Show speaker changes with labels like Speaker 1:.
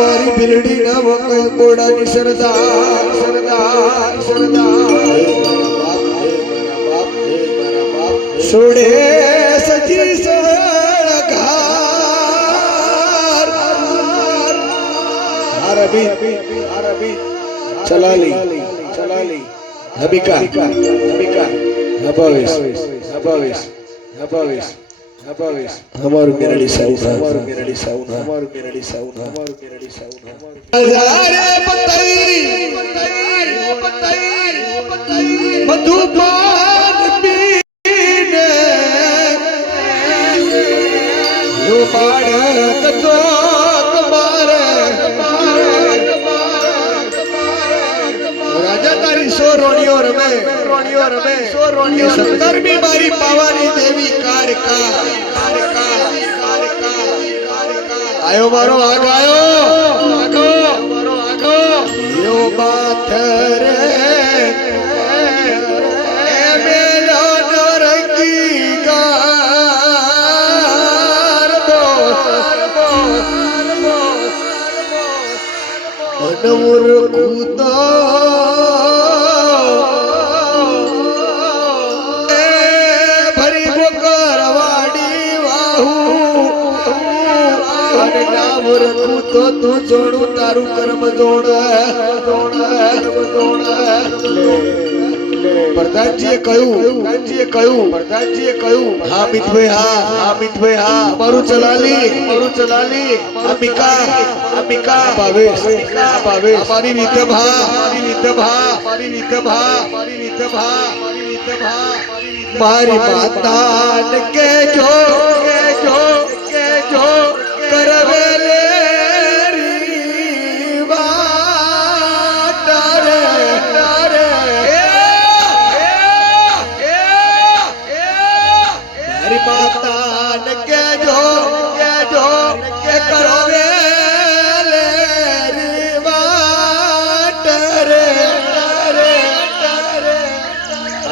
Speaker 1: મારી બિલડી ના વકઈ કોડાની સરદાર સરદાર સરદાર. સોડે સજી સળગાર અરબી અરબી ચલા લી ચલા લી હબિકા હબિકા હબાવીશ હબાવીશ હબાવેશ हमारे मेरड़ी साउन हमारे मेरड़ी साउन हमारे मेरड़ी साउन हमारे मेरड़ी साउन हजारे पतई पतई पतई मधुपान पीने। लोपाड़ कचो तुम्हारे राजा तारी सो रोनियो रमे। रोनियो रमे। सो रोनियो सत्तर बीमारी આયો મારો આગ આયો! આગો આગો યો બાથરે એ મેલો નરંગી ગાર દો અનવર અને નામ રખું તો તું જોડું તારું કર્મ જોડ જોડ જોડ પ્રધાનજીએ કહ્યું પ્રધાનજીએ કહ્યું પ્રધાનજીએ કહ્યું હા મિતભાઈ હા હા મિતભાઈ હા મારું ચલાલી મારું ચલાલી અંબિકા અંબિકા ભાવેશ ભાવેશ મારી વિધભા મારી વિધભા મારી વિધભા મારી વિધભા મારી વિધભા મારી માતા કે જો